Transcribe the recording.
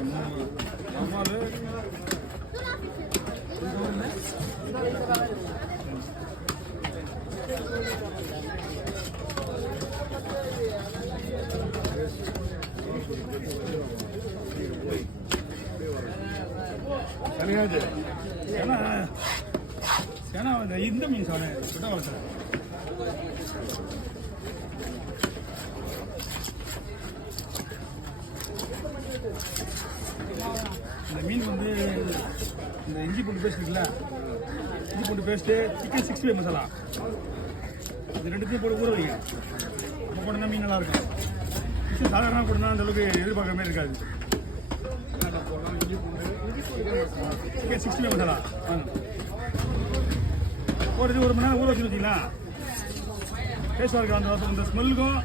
இந்த மீன் சாப்பிட இந்த மீன் வந்து இந்த இஞ்சி பூண்டு பேஸ்ட் இருக்குல்ல, இஞ்சி பூண்டு பேஸ்ட்டு, சிக்கன் 65 மசாலா, இது ரெண்டுத்தையும் போட்டு ஊற வைங்க. அப்போ போட்டோம்னா மீன் நல்லாயிருக்கும். சிக்கன் சாதாரணமாக போட்டோம்னா அந்த அளவுக்கு எதிர்பார்க்குற மாதிரி இருக்காது. சிக்கன் 65 மசாலா போட்டு 1 மணி நேரம் ஊற வச்சுன்னு வச்சிங்களா, டேஸ்ட்டாக இருக்கும். அந்த ஸ்மெல்லுக்கும்